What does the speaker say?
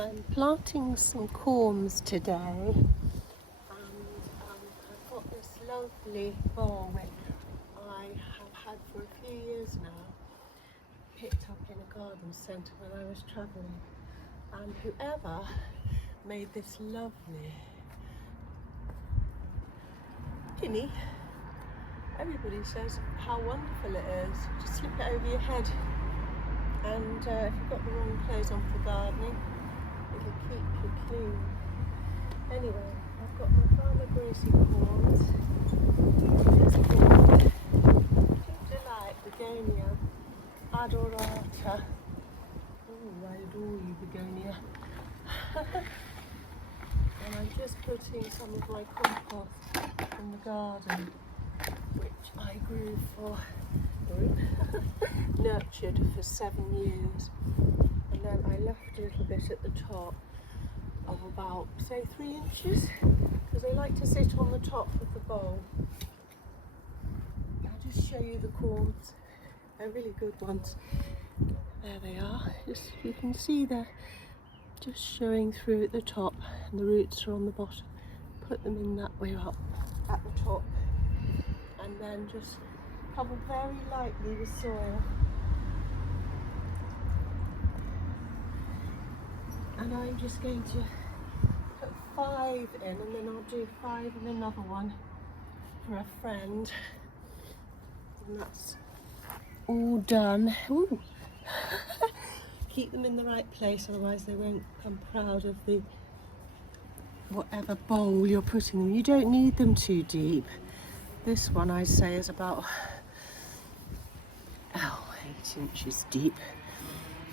I'm planting some corms today, and I've got this lovely bowl which I have had for a few years now, picked up in a garden centre when I was travelling, and whoever made this lovely pinny, everybody says how wonderful it is. Just slip it over your head, and if you've got the wrong clothes on for gardening, it'll keep you clean. Anyway, I've got my Farmer Gracie corns. It's called Delight Begonia Adorata. Oh, I adore you, Begonia. And I'm just putting some of my compost from the garden, which I nurtured for 7 years. And then I left a little bit at the top of about, say, 3 inches, because they like to sit on the top of the bowl. I'll just show you the corms. They're really good ones. There they are. Just, you can see they're just showing through at the top, and the roots are on the bottom. Put them in that way up at the top, and then just cover very lightly with soil. And I'm just going to put 5 in, and then I'll do 5 in another one for a friend. And that's all done. Ooh. Keep them in the right place, otherwise they won't become proud of the whatever bowl you're putting them. You don't need them too deep. This one, I'd say, is about 8 inches deep.